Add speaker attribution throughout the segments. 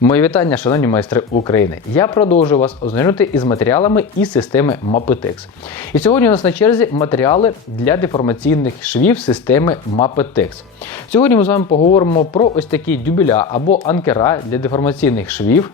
Speaker 1: Мої вітання, шановні майстри України. Я продовжую вас ознайомити із матеріалами із системи Mapitex. І сьогодні у нас на черзі матеріали для деформаційних швів системи Mapitex. Сьогодні ми з вами поговоримо про ось такі дюбеля або анкера для деформаційних швів.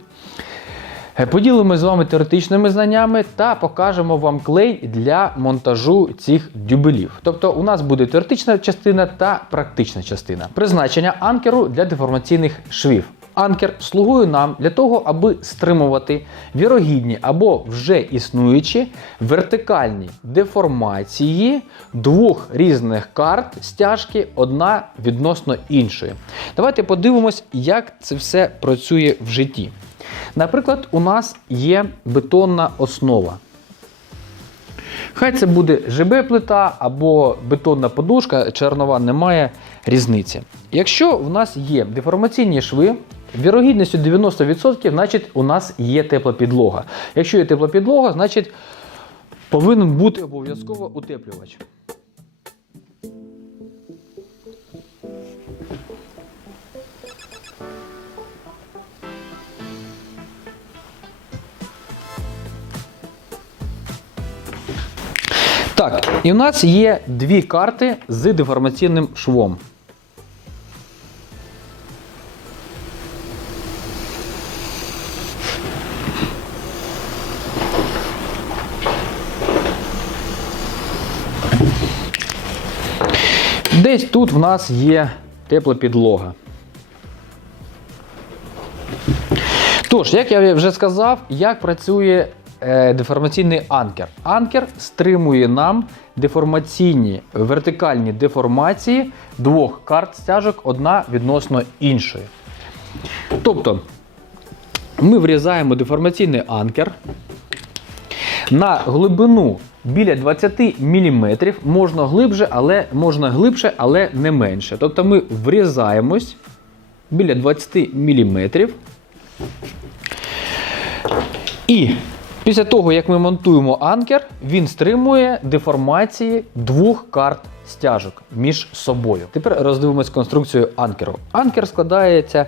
Speaker 1: Е, Поділимося з вами теоретичними знаннями та покажемо вам клей для монтажу цих дюбелів. Тобто у нас буде теоретична частина та практична частина. Призначення анкеру для деформаційних швів. Анкер слугує нам для того, аби стримувати вірогідні або вже існуючі вертикальні деформації двох різних карт стяжки одна відносно іншої. Давайте подивимось, як це все працює в житті. Наприклад, у нас є бетонна основа. Хай це буде ЖБ-плита або бетонна подушка, чернова немає різниці. Якщо в нас є деформаційні шви, вірогідністю 90%, значить у нас є тепла підлога. Якщо є тепла підлога, значить повинен бути обов'язково утеплювач. Так, і в нас є дві карти з деформаційним швом. Десь тут в нас є тепла підлога. Тож, як я вже сказав, як працює е, деформаційний анкер. Анкер стримує нам деформаційні вертикальні деформації двох карт стяжок одна відносно іншої. Тобто, ми врізаємо деформаційний анкер на глибину біля 20 мм, можна глибше, але можна глибше, але не менше. Тобто ми врізаємось біля 20 мм. І після того, як ми монтуємо анкер, він стримує деформації двох карт стяжок між собою. Тепер роздивимось конструкцію анкеру. Анкер складається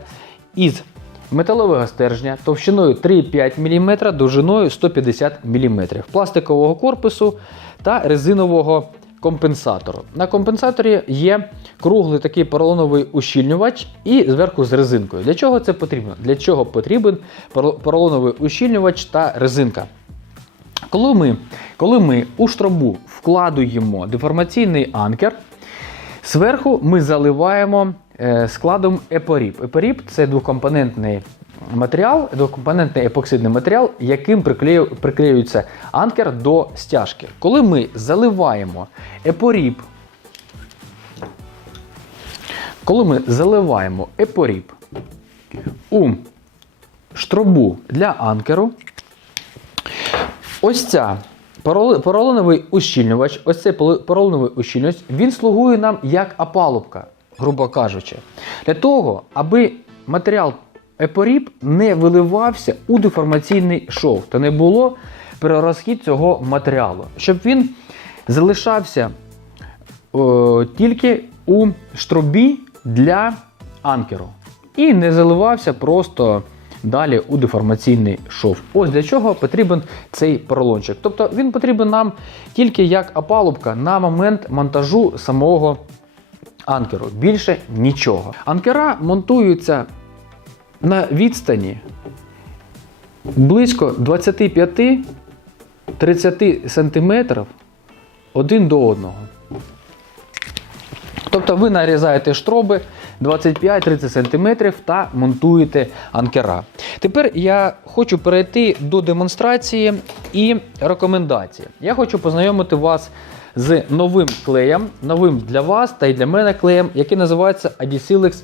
Speaker 1: із металевого стержня товщиною 3,5 мм, довжиною 150 мм, пластикового корпусу та резинового компенсатору. На компенсаторі є круглий такий поролоновий ущільнювач і зверху з резинкою. Для чого це потрібно? Для чого потрібен поролоновий ущільнювач та резинка? Коли ми, коли ми у штробу вкладуємо деформаційний анкер, зверху ми заливаємо складом епоріб. Епоріб це двокомпонентний матеріал, двокомпонентний епоксидний матеріал, яким приклеюється анкер до стяжки. Коли ми заливаємо епоріб, коли ми заливаємо епоріб у штробу для анкеру, Ось ця поролоновий ущільнювач, ось цей поролоновий ущільнювач, він слугує нам як опалубка, грубо кажучи, для того, аби матеріал епоріб не виливався у деформаційний шов, та не було перерозхід цього матеріалу, щоб він залишався о, тільки у штробі для анкеру і не заливався просто далі у деформаційний шов. Ось для чого потрібен цей поролончик. Тобто він потрібен нам тільки як опалубка на момент монтажу самого анкеру. Більше нічого. Анкера монтуються на відстані близько 25-30 см один до одного. Тобто ви нарізаєте штроби 25-30 см та монтуєте анкера. Тепер я хочу перейти до демонстрації і рекомендації. Я хочу познайомити вас з новим клеєм, новим для вас та й для мене клеєм, який називається Adisilex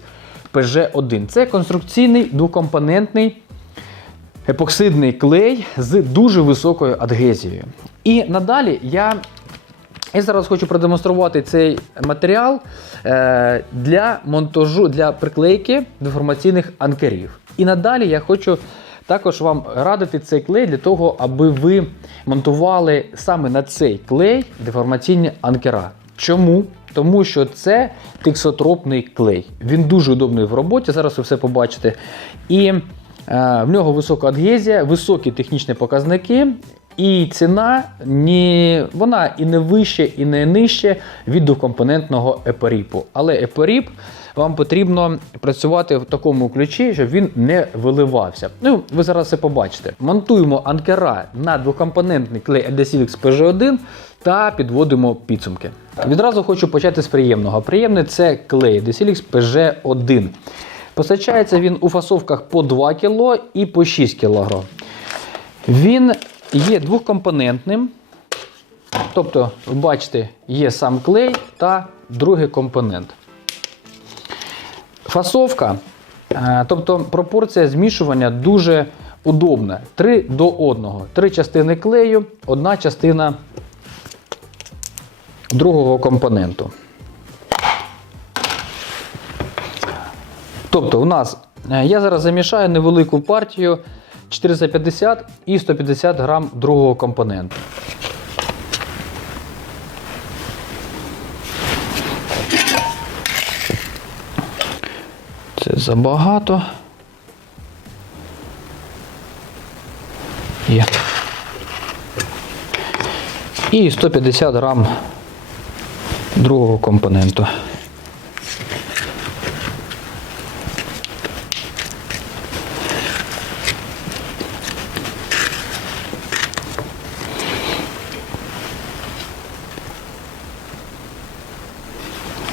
Speaker 1: PG1. Це конструкційний двокомпонентний епоксидний клей з дуже високою адгезією. І надалі я я зараз хочу продемонструвати цей матеріал е, для монтажу, для приклейки деформаційних анкерів. І надалі я хочу також вам радити цей клей для того, аби ви монтували саме на цей клей деформаційні анкера. Чому? Тому що це тексотропний клей. Він дуже удобний в роботі, зараз ви все побачите. І Е, В нього висока адгезія, високі технічні показники, і ціна ні, вона і не вище, і не нижче від двокомпонентного епоріпу. Але епоріп вам потрібно працювати в такому ключі, щоб він не виливався. Ну, ви зараз це побачите. Монтуємо анкера на двокомпонентний клей Adhesivex PG1 та підводимо підсумки. Відразу хочу почати з приємного. Приємне це клей Adhesivex PG1. Постачається він у фасовках по 2 кг і по 6 кг. Він є двохкомпонентним. Тобто, бачите, є сам клей та другий компонент. Фасовка, е, тобто пропорція змішування дуже удобна. 3 до 1. Три частини клею, одна частина другого компоненту. Тобто, у нас е, я зараз замішаю невелику партію 450 і 150 грам другого компоненту. Це забагато. Є. І 150 грам другого компоненту.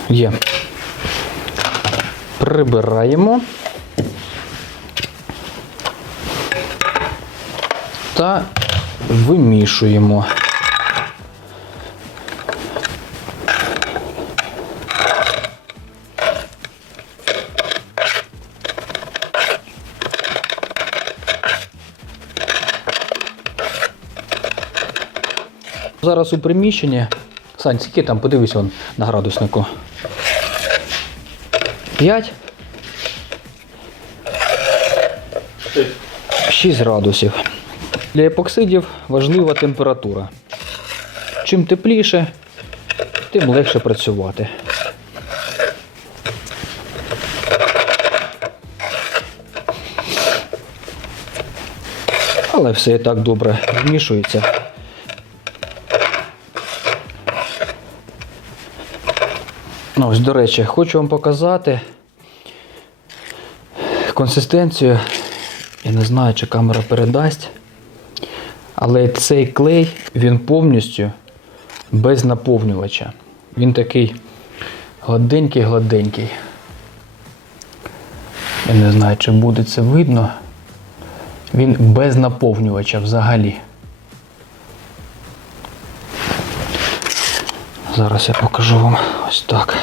Speaker 1: Є. Прибираємо. Та вимішуємо. Зараз у приміщенні. Сань, скільки там, подивись вон на градуснику. 5. 6 градусів. Для епоксидів важлива температура. Чим тепліше, тим легше працювати. Але все і так добре вмішується. Ось, до речі, хочу вам показати консистенцію. Я не знаю, чи камера передасть. Але цей клей, він повністю без наповнювача. Він такий гладенький-гладенький. Я не знаю, чи буде це видно. Він без наповнювача взагалі. Зараз я покажу вам ось так.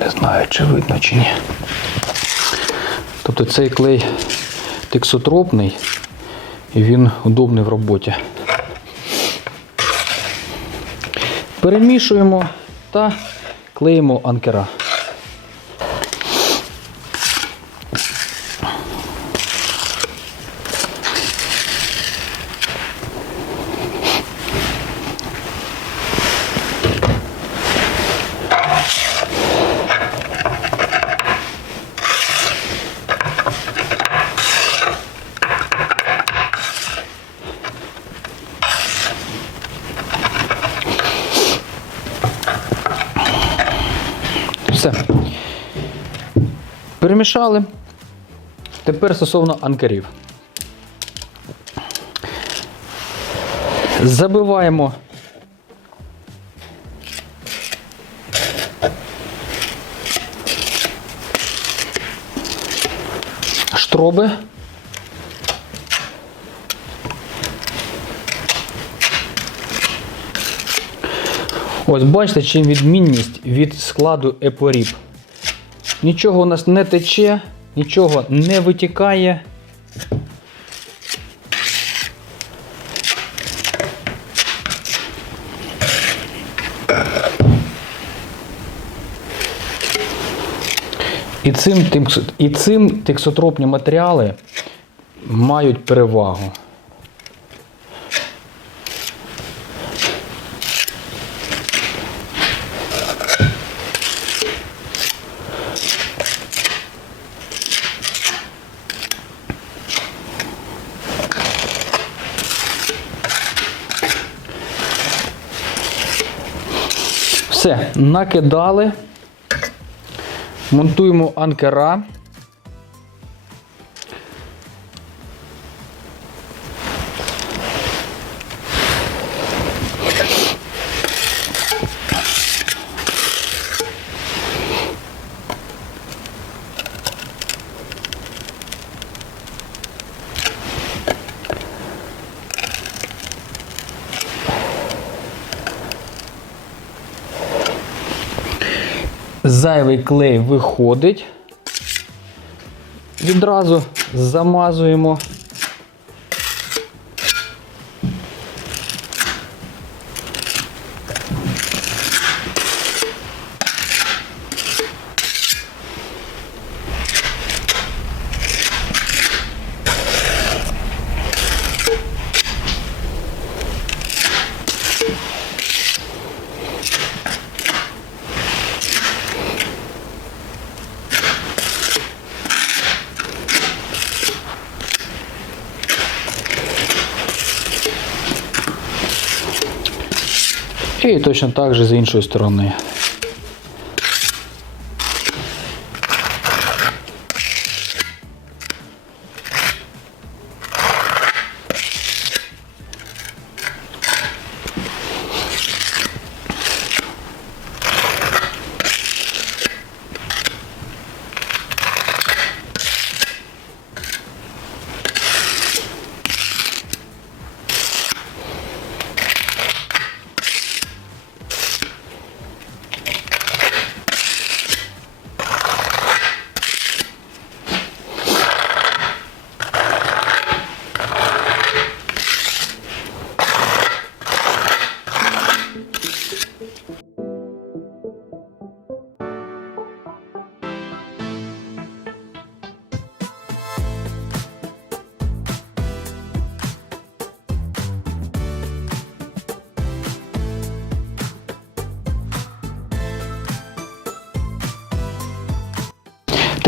Speaker 1: Не знаю, чи видно чи ні. Тобто цей клей тексотропний і він удобний в роботі. Перемішуємо та клеїмо анкера. Все. Перемішали. Тепер стосовно анкерів. Забиваємо штроби. Ось бачите, чим відмінність від складу епоріб. Нічого у нас не тече, нічого не витікає. І цим, і цим тексотропні матеріали мають перевагу. Все, накидали. Монтуємо анкера. Зайвий клей виходить. Відразу замазуємо. І точно так же з іншої сторони.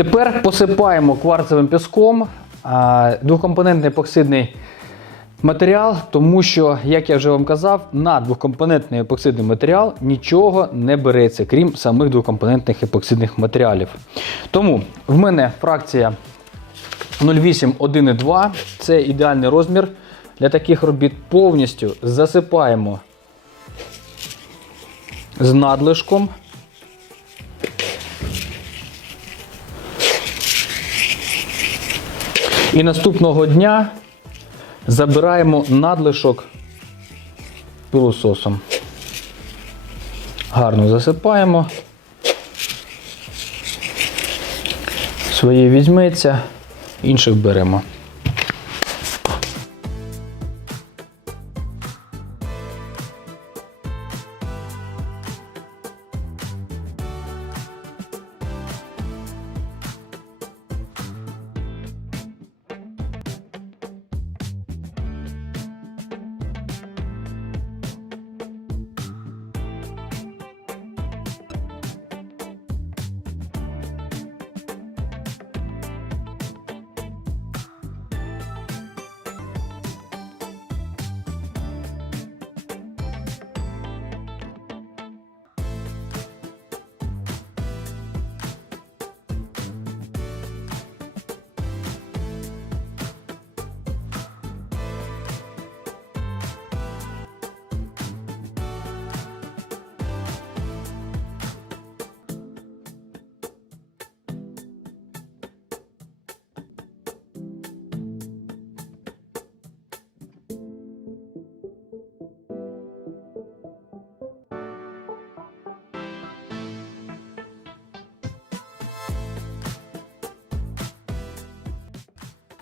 Speaker 1: Тепер посипаємо кварцевим піском двокомпонентний епоксидний матеріал, тому що, як я вже вам казав, на двокомпонентний епоксидний матеріал нічого не береться, крім самих двокомпонентних епоксидних матеріалів. Тому в мене фракція 0,8, 1,2 це ідеальний розмір для таких робіт. Повністю засипаємо з надлишком. І наступного дня забираємо надлишок пилососом. Гарно засипаємо. Своє візьметься, інших беремо.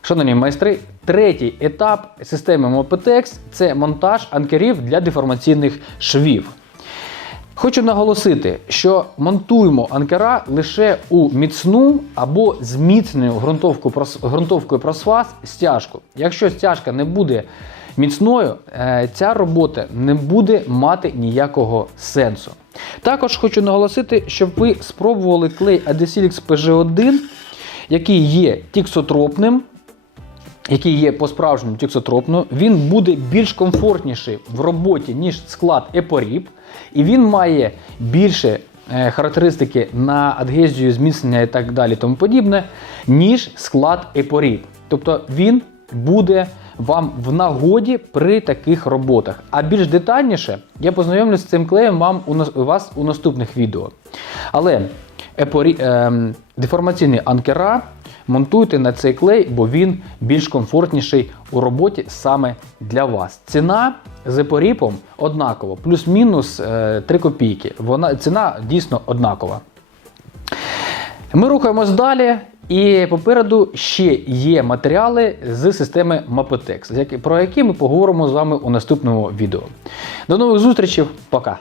Speaker 1: Шановні майстри, третій етап системи Mopetex – це монтаж анкерів для деформаційних швів. Хочу наголосити, що монтуємо анкера лише у міцну або зміцнену ґрунтовкою просфаз стяжку. Якщо стяжка не буде міцною, е, ця робота не буде мати ніякого сенсу. Також хочу наголосити, щоб ви спробували клей Adesilex PG1, який є тіксотропним, який є по-справжньому тюксотропною, він буде більш комфортніший в роботі, ніж склад Епоріб, і він має більше е, характеристики на адгезію, зміцнення і так далі, тому подібне, ніж склад Епоріб. Тобто він буде вам в нагоді при таких роботах. А більш детальніше я познайомлюсь з цим клеєм вам у вас у наступних відео. Але епорі, ем, деформаційні анкера монтуйте на цей клей, бо він більш комфортніший у роботі саме для вас. Ціна з епоріпом однакова, плюс-мінус е, 3 копійки. Вона ціна дійсно однакова. Ми рухаємось далі, і попереду ще є матеріали з системи Mapetex, які- про які ми поговоримо з вами у наступному відео. До нових зустрічей, пока!